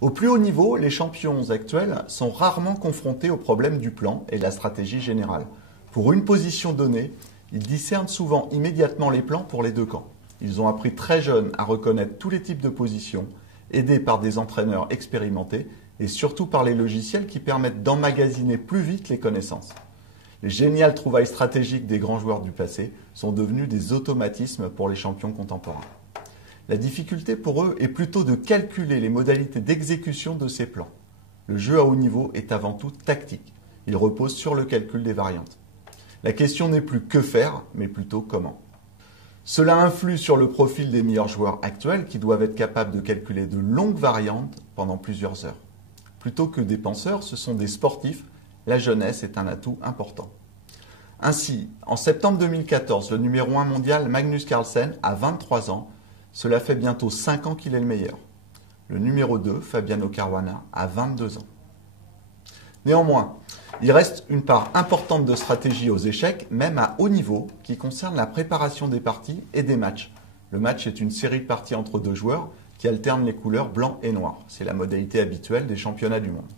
Au plus haut niveau, les champions actuels sont rarement confrontés au problème du plan et de la stratégie générale. Pour une position donnée, ils discernent souvent immédiatement les plans pour les deux camps. Ils ont appris très jeunes à reconnaître tous les types de positions, aidés par des entraîneurs expérimentés et surtout par les logiciels qui permettent d'emmagasiner plus vite les connaissances. Les géniales trouvailles stratégiques des grands joueurs du passé sont devenues des automatismes pour les champions contemporains. La difficulté pour eux est plutôt de calculer les modalités d'exécution de ces plans. Le jeu à haut niveau est avant tout tactique. Il repose sur le calcul des variantes. La question n'est plus que faire, mais plutôt comment. Cela influe sur le profil des meilleurs joueurs actuels qui doivent être capables de calculer de longues variantes pendant plusieurs heures. Plutôt que des penseurs, ce sont des sportifs. La jeunesse est un atout important. Ainsi, en septembre 2014, le numéro 1 mondial Magnus Carlsen a 23 ans. Cela fait bientôt 5 ans qu'il est le meilleur. Le numéro 2, Fabiano Caruana, a 22 ans. Néanmoins, il reste une part importante de stratégie aux échecs, même à haut niveau, qui concerne la préparation des parties et des matchs. Le match est une série de parties entre deux joueurs qui alternent les couleurs blanc et noir. C'est la modalité habituelle des championnats du monde.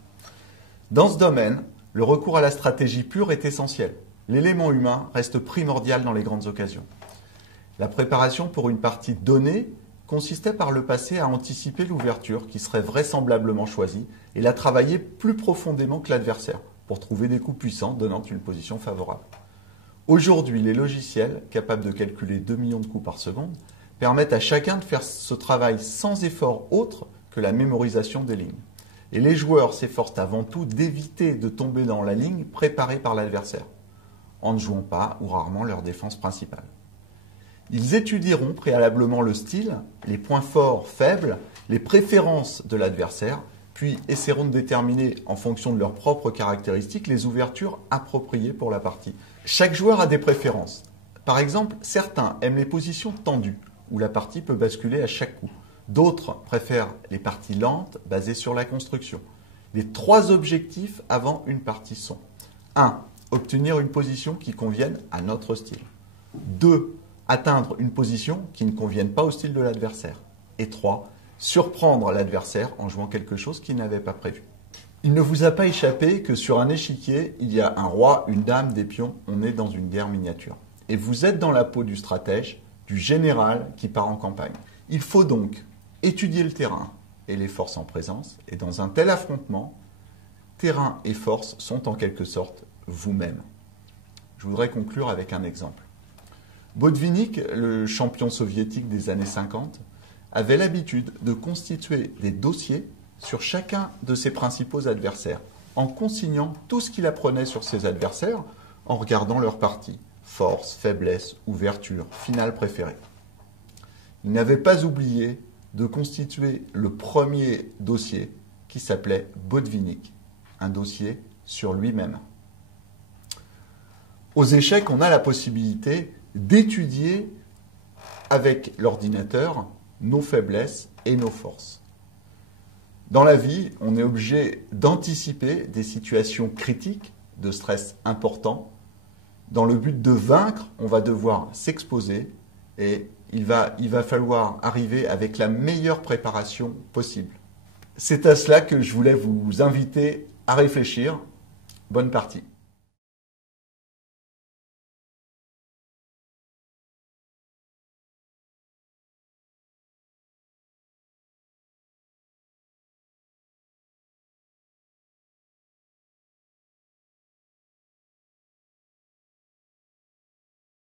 Dans ce domaine, le recours à la stratégie pure est essentiel. L'élément humain reste primordial dans les grandes occasions. La préparation pour une partie donnée consistait par le passé à anticiper l'ouverture qui serait vraisemblablement choisie et la travailler plus profondément que l'adversaire pour trouver des coups puissants donnant une position favorable. Aujourd'hui, les logiciels, capables de calculer 2 millions de coups par seconde, permettent à chacun de faire ce travail sans effort autre que la mémorisation des lignes. Et les joueurs s'efforcent avant tout d'éviter de tomber dans la ligne préparée par l'adversaire, en ne jouant pas ou rarement leur défense principale. Ils étudieront préalablement le style, les points forts, faibles, les préférences de l'adversaire, puis essaieront de déterminer, en fonction de leurs propres caractéristiques, les ouvertures appropriées pour la partie. Chaque joueur a des préférences. Par exemple, certains aiment les positions tendues, où la partie peut basculer à chaque coup. D'autres préfèrent les parties lentes, basées sur la construction. Les 3 objectifs avant une partie sont 1. Obtenir une position qui convienne à notre style. 2. Atteindre une position qui ne convienne pas au style de l'adversaire. Et 3. Surprendre l'adversaire en jouant quelque chose qu'il n'avait pas prévu. Il ne vous a pas échappé que sur un échiquier, il y a un roi, une dame, des pions. On est dans une guerre miniature. Et vous êtes dans la peau du stratège, du général qui part en campagne. Il faut donc étudier le terrain et les forces en présence. Et dans un tel affrontement, terrain et force sont en quelque sorte vous-même. Je voudrais conclure avec un exemple. Botvinnik, le champion soviétique des années 50, avait l'habitude de constituer des dossiers sur chacun de ses principaux adversaires, en consignant tout ce qu'il apprenait sur ses adversaires en regardant leurs parties, force, faiblesse, ouverture, finale préférée. Il n'avait pas oublié de constituer le premier dossier qui s'appelait Botvinnik, un dossier sur lui-même. Aux échecs, on a la possibilité d'étudier avec l'ordinateur nos faiblesses et nos forces. Dans la vie, on est obligé d'anticiper des situations critiques, de stress important. Dans le but de vaincre, on va devoir s'exposer et il va falloir arriver avec la meilleure préparation possible. C'est à cela que je voulais vous inviter à réfléchir. Bonne partie.